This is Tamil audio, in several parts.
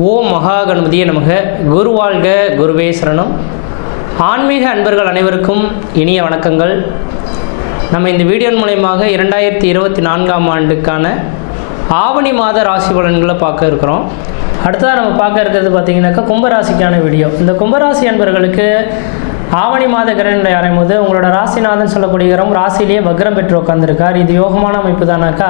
ஓம் மகா கணபதியே நமக. குரு வாழ்க, குருவே சரணம். ஆன்மீக அன்பர்கள் அனைவருக்கும் இனிய வணக்கங்கள். நம்ம இந்த வீடியோ மூலயமாக 2024ஆம் ஆண்டுக்கான ஆவணி மாத ராசி பலன்களை பார்க்க இருக்கிறோம். அடுத்ததாக நம்ம பார்க்க இருக்கிறது பார்த்திங்கனாக்கா கும்பராசிக்கான வீடியோ. இந்த கும்பராசி அன்பர்களுக்கு ஆவணி மாத கிரகங்களை ஆரம்பித்து உங்களோட ராசிநாதன் சொல்லக்கூடிய கிரகம் ராசியிலேயே வக்ரம் பெற்று உட்காந்துருக்கார். இது யோகமான அமைப்பு தானாக்கா?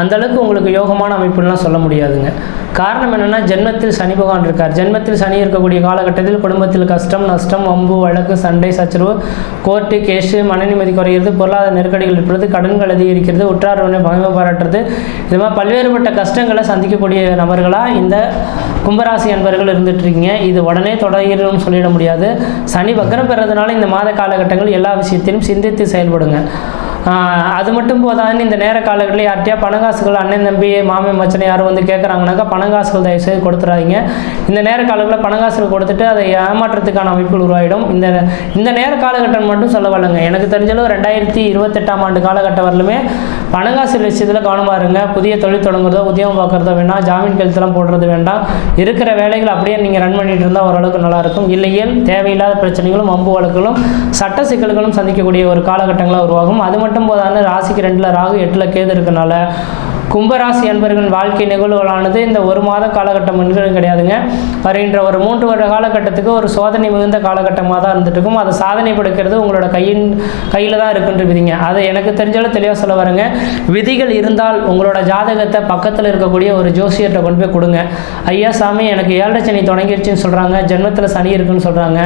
அந்தளவுக்கு உங்களுக்கு யோகமான அமைப்புலாம் சொல்ல முடியாதுங்க. காரணம் என்னென்னா, ஜென்மத்தில் சனி பகவான் இருக்கார். ஜென்மத்தில் சனி இருக்கக்கூடிய காலகட்டத்தில் குடும்பத்தில் கஷ்டம், நஷ்டம், வம்பு, வழக்கு, சண்டை, சச்சரவு, கோர்ட்டு கேஸு, மன நிம்மதி குறைகிறது, பொருளாதார நெருக்கடிகள் இருப்பது, கடன்கள் அதிகரிக்கிறது, உற்றார் பகைமை பாராட்டுறது, இது மாதிரி பல்வேறுபட்ட கஷ்டங்களை சந்திக்கக்கூடிய நபர்களாக இந்த கும்பராசி அன்பர்கள் இருந்துட்டு இருக்கீங்க. இது உடனே தொடங்கிடும் சொல்லிட முடியாது. சனி வக்ரம் பெறதுனால இந்த மாத காலகட்டங்கள் எல்லா விஷயத்திலும் சிந்தித்து செயல்படுங்க. அது மட்டும் போதாதுன்னு இந்த நேர காலங்களில் யார்கிட்டயா பணங்காசுகள் அண்ணன் தம்பி மாமன் மச்சனை யாரும் வந்து கேட்குறாங்கனாக்கா பணங்காசுகள் தயவுசெய்து கொடுத்துறாதீங்க. இந்த நேர காலங்களில் பணங்காசுகள் கொடுத்துட்டு அதை ஏமாற்றத்துக்கான அமைப்புகள் உருவாயிடும். இந்த நேர காலகட்டம் மட்டும் சொல்ல வரலங்க. எனக்கு தெரிஞ்சளவு 2028ஆம் ஆண்டு காலகட்டம் வரலுமே பணங்காசு விஷயத்தில் கவனமாக இருங்க. புதிய தொழில் தொடங்குறதோ உத்தியோகம் பார்க்குறதோ வேண்டாம். ஜாமீன் கழுத்தெல்லாம் போடுறது வேண்டாம். இருக்கிற வேலைகள் அப்படியே நீங்கள் ரன் பண்ணிட்டு இருந்தால் ஓரளவுக்கு நல்லாயிருக்கும். இல்லையேல் தேவையில்லாத பிரச்சனைகளும் வம்பு வழக்குகளும் சட்ட சிக்கல்களும் சந்திக்கக்கூடிய ஒரு காலகட்டங்களாக உருவாகும். அது மட்டும் போதான ராசிக்கு 2ல் ராகு 8ல் கேது இருக்கனால கும்பராசி அன்பர்களின் வாழ்க்கை நிகழ்வுகளானது இந்த ஒரு மாத காலகட்டம் கிடையாதுங்க. வருகின்ற ஒரு 3 வருட காலகட்டத்துக்கு ஒரு சோதனை மிகுந்த காலகட்டமாக தான் இருந்துட்டு இருக்கும். அதை சாதனை படுக்கிறது உங்களோட கையில் தான் இருக்குன்ற விதிங்க. அதை எனக்கு தெரிஞ்சாலும் தெளிவாக சொல்ல வரேங்க. விதிகள் இருந்தால் உங்களோட ஜாதகத்தை பக்கத்தில் இருக்கக்கூடிய ஒரு ஜோசியர்கிட்ட கொண்டு போய் கொடுங்க. ஐயா சாமி, எனக்கு 7 சனி தொடங்கிருச்சுன்னு சொல்கிறாங்க, ஜென்மத்தில் சனி இருக்குன்னு சொல்கிறாங்க,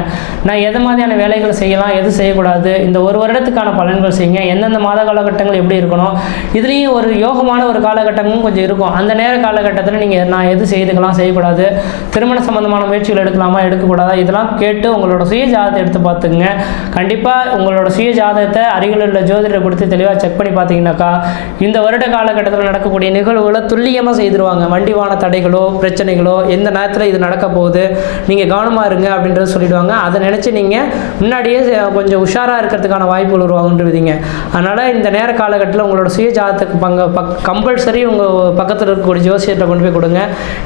நான் எது மாதிரியான வேலைகள் செய்யலாம், எது செய்யக்கூடாது, இந்த ஒரு வருடத்துக்கான பலன்கள் செய்யுங்க, எந்தெந்த மாத காலகட்டங்கள் எப்படி இருக்கணும், இதுலேயும் ஒரு யோகமான ஒரு காலகட்டமும் கொஞ்சம் இருக்கும். அந்த நேர காலகட்டத்தில் நீங்கள் நான் எது செய்துக்கலாம், செய்யக்கூடாது, திருமண சம்பந்தமான முயற்சிகள் எடுக்கலாமா, எடுக்கக்கூடாதா, இதெல்லாம் கேட்டு உங்களோட சுய ஜாதகத்தை எடுத்து பார்த்துக்குங்க. கண்டிப்பாக உங்களோட சுய ஜாதகத்தை அருகில் உள்ள ஜோதிடரை கொடுத்து தெளிவாக செக் பண்ணி பார்த்தீங்கன்னாக்கா இந்த வருட காலகட்டத்தில் நடக்கக்கூடிய நிகழ்வுகளை துல்லியமாக செய்திருவாங்க. வண்டி வாகன தடைகளோ பிரச்சனைகளோ எந்த நேரத்தில் இது நடக்க போகுது, நீங்கள் கவனமாக இருங்க அப்படின்றத சொல்லிடுவாங்க. அதை நினச்சி நீங்கள் முன்னாடியே கொஞ்சம் உஷாராக இருக்கிறதுக்கான வாய்ப்புகள் உருவாகுன்றீங்க. அதனால் இந்த நேர காலகட்டத்தில் உங்களோட சுய ஜாதகத்துக்கு கம்பல்சரி உங்கள் பக்கத்தில் இருக்கக்கூடிய ஜோசியத்தை கொண்டு போய் கொடுங்க.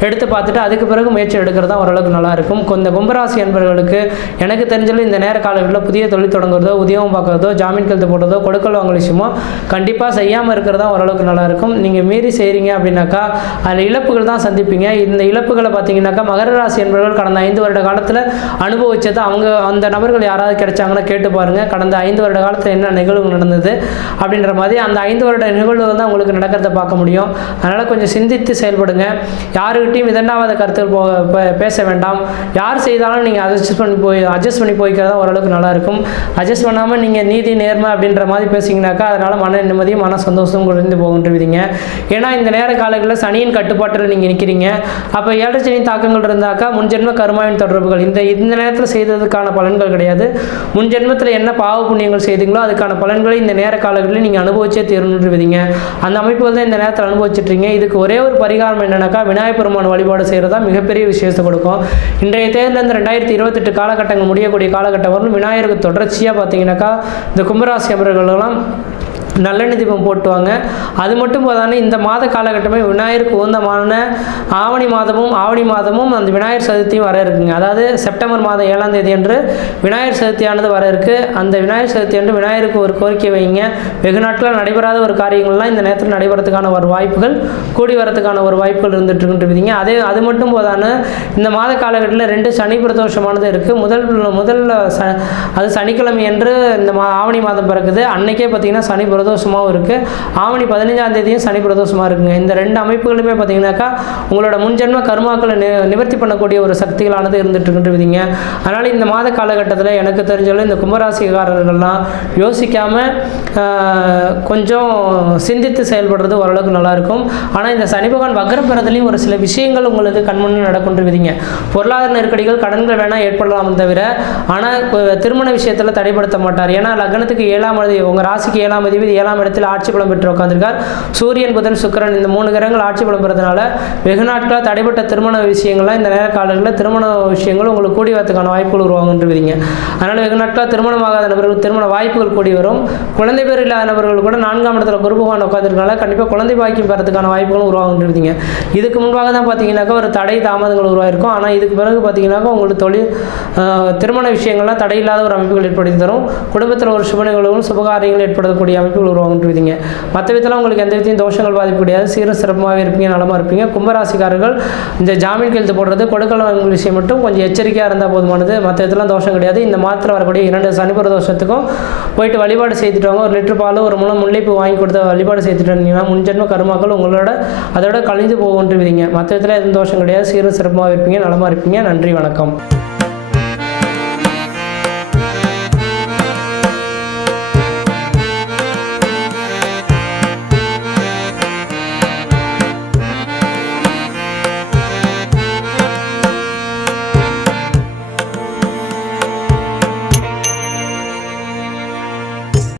எடுத்து பார்த்துட்டு அதுக்கு பிறகு முயற்சி எடுக்கிறது தான் ஓரளவுக்கு நல்லாயிருக்கும். இந்த கும்பராசி அன்பர்களுக்கு எனக்கு தெரிஞ்சாலும் இந்த நேர காலங்களில் புதிய தொழில் தொடங்குறதோ உத்தியோகம் பார்க்குறதோ ஜாமீன் கழுத்து போடுறதோ கொடுக்கல் வாங்கல் விஷயமோ கண்டிப்பாக செய்யாமல் இருக்கிறது தான் ஓரளவுக்கு நல்லாயிருக்கும். நீங்கள் மீறி செய்கிறீங்க அப்படின்னாக்கா அதில் இழப்புகள் தான் சந்திப்பீங்க. இந்த இழப்புகளை பார்த்தீங்கன்னாக்கா மகர ராசி என்பவர்கள் கடந்த 5 வருட காலத்தில் அனுபவிச்சதை அந்த நபர்கள் யாராவது கிடைச்சாங்கன்னா கேட்டு பாருங்கள். கடந்த 5 வருட காலத்தில் என்ன நிகழ்வு நடந்தது அப்படின்ற மாதிரி அந்த 5 வருட நிகழ்வு தான் உங்களுக்கு நடக்கிறத பார்க்க முடியும். அதனால் கொஞ்சம் சிந்தித்து செயல்படுங்க. யாருக்கிட்டையும் இதண்டாவாத கருத்துக்கள் பேச வேண்டாம். யார் செய்தாலும் நீங்கள் அட்ஜஸ்ட் பண்ணி போய்க்கிறதா ஓரளவுக்கு நல்லாயிருக்கும். அட்ஜஸ்ட் பண்ணாமல் நீங்கள் நீதி நேர்மை அப்படின்ற மாதிரி பேசிங்கனாக்கா அதனால் மன நிம்மதியும் மன சந்தோஷம் குறைந்து போகின்றவிதிங்க. ஏன்னா இந்த நேர காலங்களில் சனியின் கட்டுப்பாட்டில் நீங்கள் நிற்கிறீங்க. அப்போ 7 சனி தாக்கங்கள் இருந்தாக்கா முன்ஜென்ம கருமாவின் தொடர்புகள் இந்த நேரத்தில் செய்ததுக்கான பலன்கள் கிடையாது. முன்ஜென்மத்தில் என்ன பாவ புண்ணியங்கள் செய்தீங்களோ அதுக்கான பலன்களை இந்த நேர காலங்களில் நீங்கள் அனுபவிச்சே தீரணுன்றவிதிங்க. அந்த அமைப்புகள் தான் இந்த நேரத்தில் அனுபவிச்சுட்ருங்க. இதுக்கு ஒரே ஒரு பரிகாரம் என்னன்னாக்கா விநாயகர் பெருமான் வழிபாடு செய்கிறதா மிகப்பெரிய விசேஷத்தை கொடுக்கும். இன்றைய தேதியில் இந்த 2028 காலகட்டங்கள் முடியக்கூடிய காலகட்டம் வரலும் விநாயகருக்கு தொடர்ச்சியாக பார்த்தீங்கன்னாக்கா இந்த கும்பராசி அன்பர்களெல்லாம் நல்லெண்ணெய் தீபம் போட்டுவாங்க. அது மட்டும் போதானே இந்த மாத காலகட்டமே விநாயகருக்கு உகந்தமான ஆவணி மாதமும் அந்த விநாயகர் சதுர்த்தியும் வர இருக்குங்க. அதாவது செப்டம்பர் மாதம் 7ஆம் தேதி அன்று விநாயகர் சதுர்த்தியானது வர இருக்கு. அந்த விநாயகர் சதுர்த்தி அன்று விநாயகருக்கு ஒரு கோரிக்கை வைங்க. வெகு நாட்களில் நடைபெறாத ஒரு காரியங்கள்லாம் இந்த நேரத்தில் நடைபெறத்துக்கான ஒரு வாய்ப்புகள் கூடி வரத்துக்கான ஒரு வாய்ப்புகள் இருந்துட்டு இருக்குன்றீங்க. அது மட்டும் போதான இந்த மாத காலகட்டத்தில் 2 சனி பிரதோஷமானது இருக்குது. முதல்ல அது சனிக்கிழமை என்று இந்த ஆவணி மாதம் பிறகுது. அன்னைக்கே பார்த்தீங்கன்னா சனி பிரதோஷமாகவும் இருக்குது. ஆவணி 15ஆம் தேதியும் சனி பிரதோஷமாக இருக்குங்க. இந்த 2 அமைப்புகளுமே பார்த்தீங்கன்னாக்கா உங்களோட முன்ஜென்ம கர்மாக்களை நிவர்த்தி பண்ணக்கூடிய ஒரு சக்திகளானது இருந்துட்டு இருக்குன்றீங்க. அதனால் இந்த மாத காலகட்டத்தில் எனக்கு தெரிஞ்சாலும் இந்த கும்பராசிக்காரர்கள்லாம் யோசிக்காமல் கொஞ்சம் சிந்தித்து செயல்படுறது ஓரளவுக்கு நல்லாயிருக்கும். ஆனால் இந்த சனி பகவான் வக்ரம் பெறதுலேயும் ஒரு சில விஷயங்கள் உங்களுக்கு கண்முன்னு நடக்குன்றீங்க. பொருளாதார நெருக்கடிகள் கடன்கள் வேணால் ஏற்படலாம் தவிர ஆனால் திருமண விஷயத்தில் தடைப்படுத்த மாட்டார். ஏன்னா லக்னத்துக்கு 7ஆம் அதிபதி உங்கள் ராசிக்கு 7ஆம் அதிபதி 7ஆம் இடத்தில் ஆட்சி பலம் பெற்று உட்காந்துருக்கார். சூரியன் புதன் சுக்கிரன் இந்த 3 கிரகங்கள் ஆட்சி பலம் பெறதுனால வெகு நாட்களாக தடைப்பட்ட திருமண விஷயங்கள்லாம் இந்த நேர காலங்களில் திருமண விஷயங்கள் உங்களுக்கு கூடி வரதுக்கான வாய்ப்புகள் உருவாகுன்றீங்க. அதனால் வெகு நாட்களாக திருமணமாகாத நபர்கள் திருமண வாய்ப்புகள் கூடி வரும். குழந்தை பேர் இல்லாத நபர்கள் கூட 4ஆம் இடத்துல குரு பகவான் உட்காந்துருக்கனால கண்டிப்பாக குழந்தை பாக்கியம் பெறதுக்கான வாய்ப்புகளும் உருவாகுன்றீங்க. இதுக்கு முன்பாக தான் பார்த்தீங்கன்னாக்கா ஒரு தடை தாமதங்கள் உருவாயிருக்கும். ஆனால் இதுக்கு பிறகு பார்த்தீங்கன்னாக்கா உங்களுக்கு திருமண விஷயங்கள்லாம் தடையில்லாத ஒரு அமைப்புகள் ஏற்படுத்தி தரும். குடும்பத்தில் ஒரு சுப நிகழ்வுகளும் சுபகாரியங்கள் ஏற்படக்கூடிய அமைப்புகள் உருவாகுன்றீங்க. மற்ற விதத்தில் உங்களுக்கு எந்த விதத்தையும் தோஷங்கள் பாதிப்பு கிடையாது. சீரும் சிறப்பாகவே இருப்பீங்க, நலமாக இருப்பீங்க. கும்பராசிக்காரர்கள் இந்த ஜாமீன் கையெழுத்து போடுறது கொடுக்கல் வாங்கல் விஷயம் மட்டும் கொஞ்சம் எச்சரிக்கையாக இருந்தால் போதுமானது. மற்ற விதத்தில் தோஷம் கிடையாது. இந்த மாதத்தில் வரக்கூடிய 2 சனிப்புற தோஷத்துக்கும் போயிட்டு வழிபாடு செய்துட்டு வாங்க. ஒரு லிட்டர் பால் ஒரு முளம் முல்லைப்பூ வாங்கி கொடுத்து வழிபாடு செய்துட்டு வந்தீங்கன்னா முன்ஜென்ம கருமாக்கள் உங்களோட அதோட கழிந்து போகுன்றீங்க. மற்ற விதத்தில் எதுவும் தோஷம் கிடையாது. சீரும் சிறப்பாக இருப்பீங்க, நலமாக இருப்பீங்க. நன்றி, வணக்கம்.